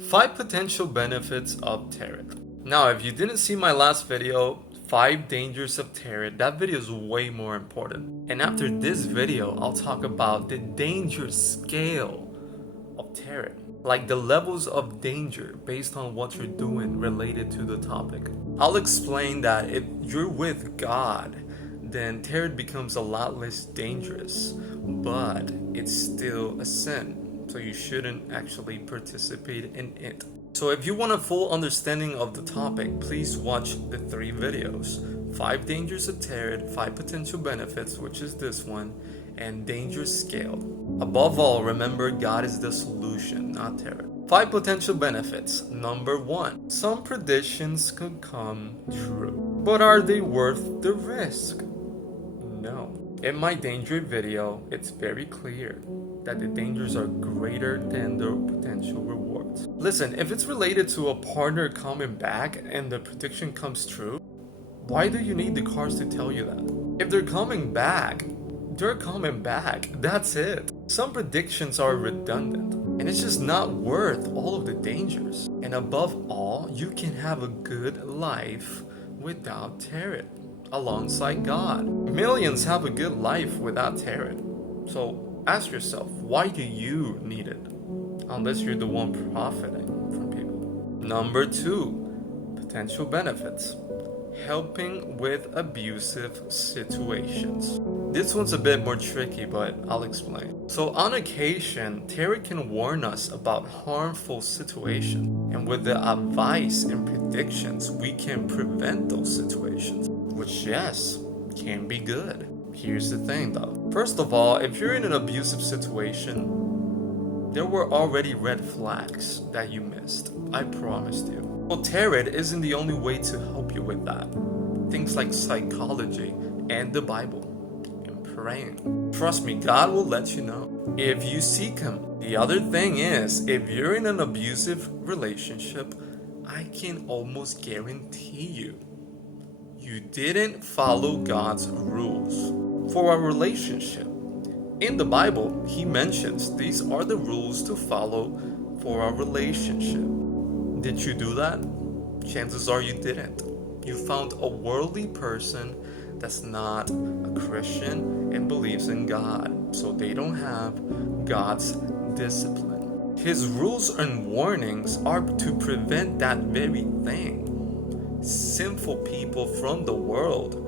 5 potential benefits of tarot. Now, if you didn't see my last video, 5 dangers of tarot, that video is way more important. And after this video, I'll talk about the danger scale of tarot. Like the levels of danger based on what you're doing related to the topic. I'll explain that if you're with God, then tarot becomes a lot less dangerous, but it's still a sin. So you shouldn't actually participate in it. So if you want a full understanding of the topic, please watch the 3 videos. 5 dangers of tarot, 5 potential benefits, which is this one, and danger scale. Above all, remember God is the solution, not tarot. 5 potential benefits. Number 1, some predictions could come true. But are they worth the risk? No. In my danger video, it's very clear that the dangers are greater than the potential rewards. Listen, if it's related to a partner coming back and the prediction comes true, why do you need the cards to tell you that? If they're coming back, they're coming back. That's it. Some predictions are redundant, and it's just not worth all of the dangers. And above all, you can have a good life without tarot, alongside God. Millions have a good life without tarot. So ask yourself, why do you need it? Unless you're the one profiting from people. Number 2, potential benefits. Helping with abusive situations. This one's a bit more tricky, but I'll explain. So on occasion, tarot can warn us about harmful situations. And with the advice and predictions, we can prevent those situations. Which, yes, can be good. Here's the thing though. First of all, if you're in an abusive situation, there were already red flags that you missed. I promised you. Well, tarot isn't the only way to help you with that. Things like psychology and the Bible and praying. Trust me, God will let you know if you seek Him. The other thing is, if you're in an abusive relationship, I can almost guarantee you didn't follow God's rules for a relationship. In the Bible, He mentions these are the rules to follow for a relationship. Did you do that? Chances are you didn't. You found a worldly person that's not a Christian and believes in God, so they don't have God's discipline. His rules and warnings are to prevent that very thing. Sinful people from the world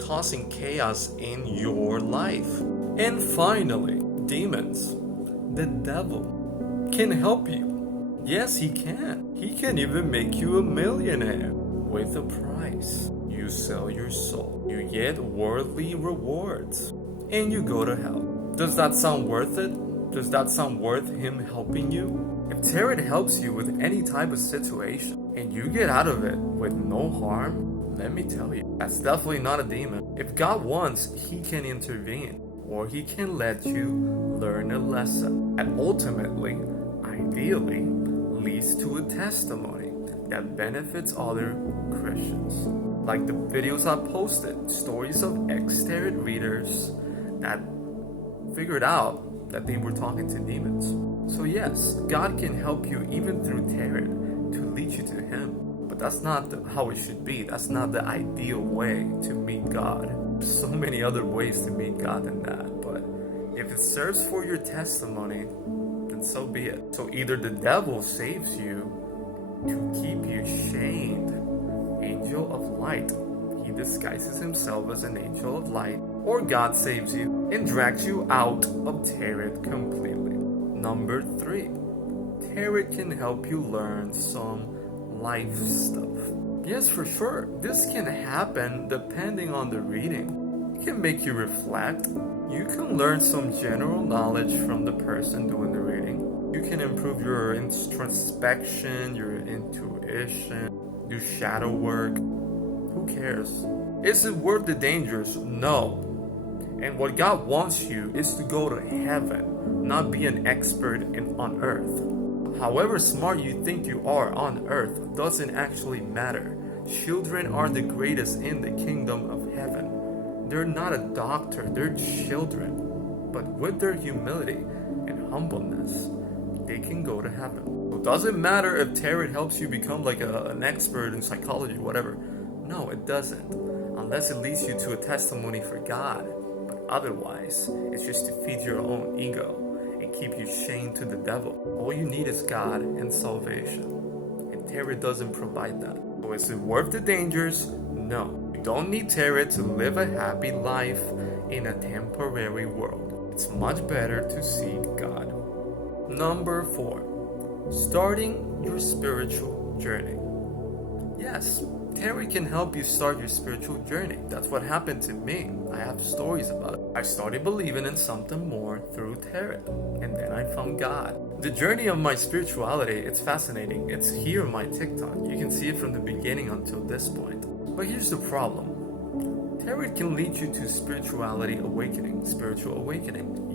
causing chaos in your life. And finally, demons. The devil can help you. Yes, he can. He can even make you a millionaire with a price. You sell your soul. You get worldly rewards. And you go to hell. Does that sound worth it? Does that sound worth him helping you? If tarot helps you with any type of situation and you get out of it with no harm, let me tell you, that's definitely not a demon. If God wants, He can intervene, or He can let you learn a lesson that ultimately, ideally, leads to a testimony that benefits other Christians. Like the videos I posted, stories of ex-tarot readers that figured out that they were talking to demons. So yes, God can help you even through tarot to lead you to Him. But that's not how it should be. That's not the ideal way to meet God. There's so many other ways to meet God than that. But if it serves for your testimony, then so be it. So either the devil saves you to keep you shamed, angel of light. He disguises himself as an angel of light. Or God saves you and drags you out of tarot completely. Number 3, tarot can help you learn some life stuff. Yes, for sure. This can happen depending on the reading. It can make you reflect. You can learn some general knowledge from the person doing the reading. You can improve your introspection, your intuition, do shadow work. Who cares? Is it worth the dangers? No. And what God wants you is to go to heaven, not be an expert on earth. However smart you think you are on earth doesn't actually matter. Children are the greatest in the kingdom of heaven. They're not a doctor, they're children. But with their humility and humbleness, they can go to heaven. So Doesn't matter if tarot helps you become like an expert in psychology, whatever. No, it doesn't. Unless it leads you to a testimony for God. But otherwise, it's just to feed your own ego and keep you chained to the devil. All you need is God and salvation. And tarot doesn't provide that. So is it worth the dangers? No. You don't need tarot to live a happy life in a temporary world. It's much better to seek God. Number 4. Starting your spiritual journey. Yes, tarot can help you start your spiritual journey. That's what happened to me. I have stories about it. I started believing in something more through tarot, and then I found God. The journey of my spirituality, it's fascinating. It's here on my TikTok. You can see it from the beginning until this point. But here's the problem. Tarot can lead you to spiritual awakening.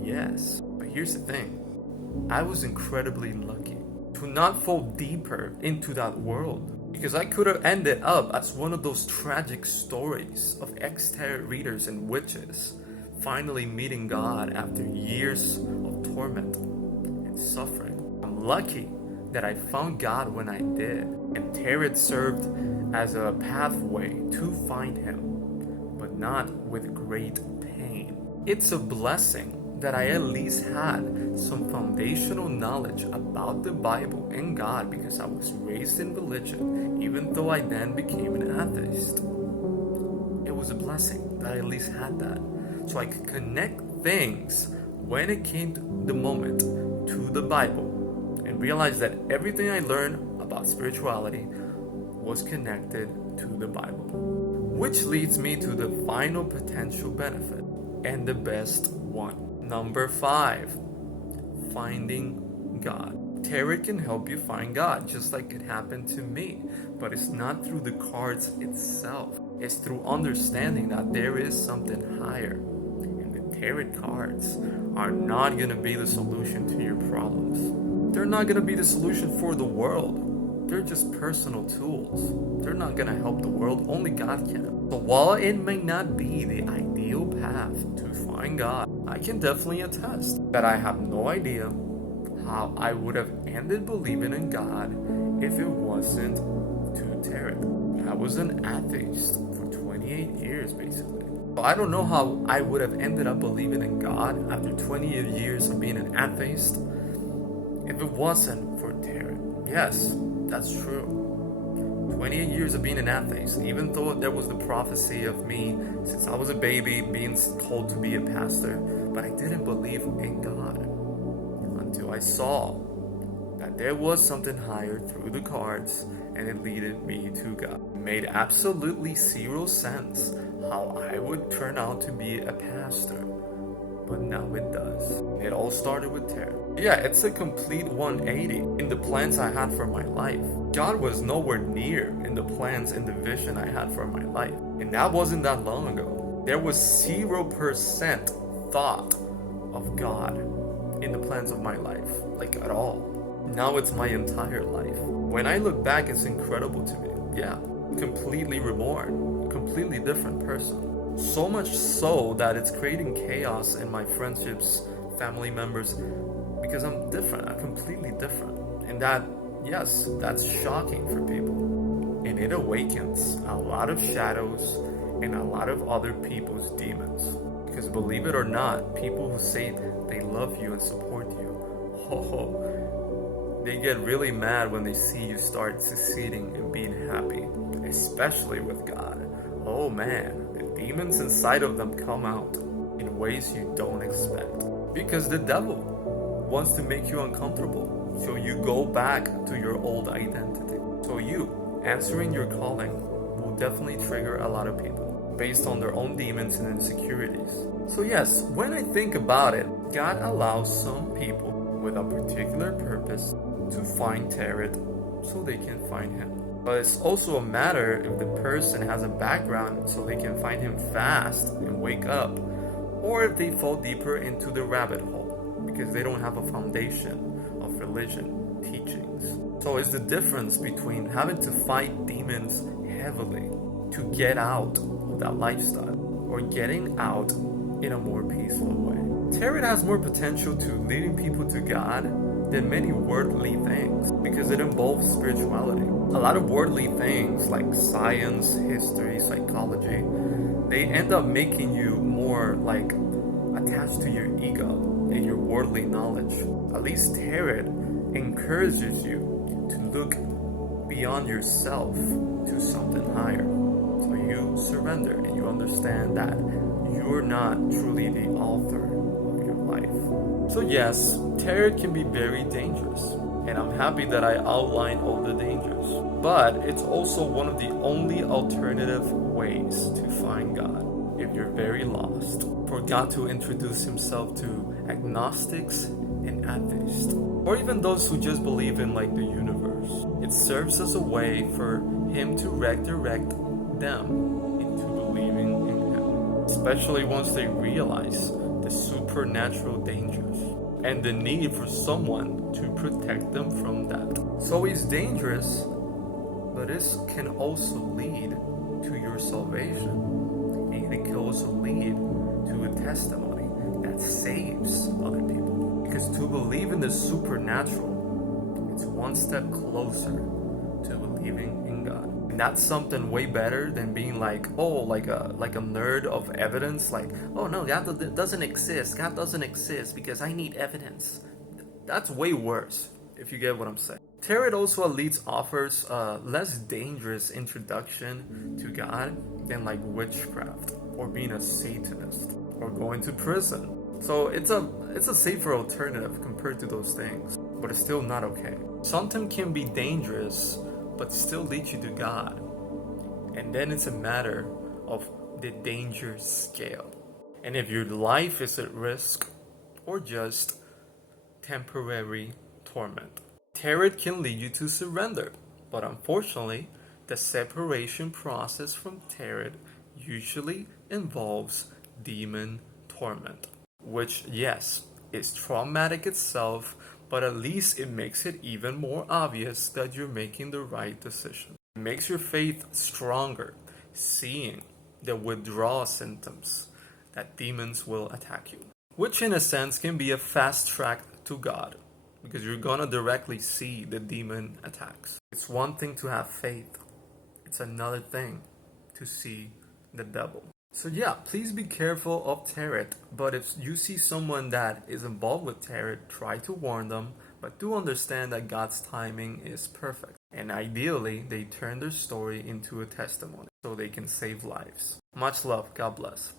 Yes. But here's the thing. I was incredibly lucky to not fall deeper into that world, because I could have ended up as one of those tragic stories of ex-tarot readers and witches finally meeting God after years of torment and suffering. I'm lucky that I found God when I did, and tarot served as a pathway to find Him, but not with great pain. It's a blessing that I at least had some foundational knowledge about the Bible and God, because I was raised in religion, even though I then became an atheist. It was a blessing that I at least had that, so I could connect things when it came to the moment to the Bible, and realize that everything I learned about spirituality was connected to the Bible. Which leads me to the final potential benefit, and the best one. Number 5, finding God. Tarot can help you find God, just like it happened to me. But it's not through the cards itself. It's through understanding that there is something higher. And the tarot cards are not going to be the solution to your problems. They're not going to be the solution for the world. They're just personal tools. They're not going to help the world. Only God can. So while it may not be the ideal path to find God, I can definitely attest that I have no idea how I would have ended believing in God if it wasn't to tarot. I was an atheist for 28 years, basically. So I don't know how I would have ended up believing in God after 28 years of being an atheist if it wasn't for tarot. Yes, that's true. 28 years of being an atheist, even though there was the prophecy of me since I was a baby being told to be a pastor, but I didn't believe in God until I saw that there was something higher through the cards, and it led me to God. It made absolutely zero sense how I would turn out to be a pastor, but now it does. It all started with tarot. Yeah, it's a complete 180 in the plans I had for my life. God was nowhere near in the plans and the vision I had for my life. And that wasn't that long ago. There was 0% thought of God in the plans of my life, like at all. Now it's my entire life. When I look back, it's incredible to me. Yeah, completely reborn, completely different person. So much so that it's creating chaos in my friendships, family members, because I'm different. I'm completely different. And that, yes, that's shocking for people. And it awakens a lot of shadows and a lot of other people's demons. Because believe it or not, people who say they love you and support you, they get really mad when they see you start succeeding and being happy, especially with God. Oh man, the demons inside of them come out in ways you don't expect. Because the devil wants to make you uncomfortable, so you go back to your old identity. So you, answering your calling, will definitely trigger a lot of people based on their own demons and insecurities. So yes, when I think about it, God allows some people with a particular purpose to find tarot so they can find Him. But it's also a matter if the person has a background so they can find Him fast and wake up, or if they fall deeper into the rabbit hole because they don't have a foundation of religion teachings. So it's the difference between having to fight demons heavily to get out of that lifestyle, or getting out in a more peaceful way. Tarot has more potential to leading people to God than many worldly things because it involves spirituality. A lot of worldly things like science, history, psychology, they end up making you more like attached to your ego and your worldly knowledge. At least tarot encourages you to look beyond yourself to something higher. So you surrender and you understand that you're not truly the author of your life. So yes, tarot can be very dangerous, and I'm happy that I outlined all the dangers. But it's also one of the only alternative ways to find God if you're very lost. For God to introduce himself to agnostics and atheists, or even those who just believe in like the universe. It serves as a way for him to redirect them into believing in him, especially once they realize the supernatural dangers and the need for someone to protect them from that. So it's dangerous, but this can also lead to your salvation, and it can also lead to a testimony that saves other people. Because to believe in the supernatural, it's one step closer to believing in God. And that's something way better than being like, oh, like a nerd of evidence, like, oh no, God doesn't exist. God doesn't exist because I need evidence. That's way worse, if you get what I'm saying. Tarot also at least offers a less dangerous introduction to God than like witchcraft or being a Satanist or going to prison. So it's a safer alternative compared to those things, but it's still not okay. Something can be dangerous, but still lead you to God. And then it's a matter of the danger scale. And if your life is at risk or just temporary torment. Tarot can lead you to surrender, but unfortunately, the separation process from tarot usually involves demon torment, which, yes, is traumatic itself, but at least it makes it even more obvious that you're making the right decision. It makes your faith stronger, seeing the withdrawal symptoms that demons will attack you, which in a sense can be a fast track to God, because you're gonna directly see the demon attacks. It's one thing to have faith, it's another thing to see the devil. So yeah, please be careful of tarot, but if you see someone that is involved with tarot, try to warn them, but do understand that God's timing is perfect. And ideally, they turn their story into a testimony so they can save lives. Much love, God bless.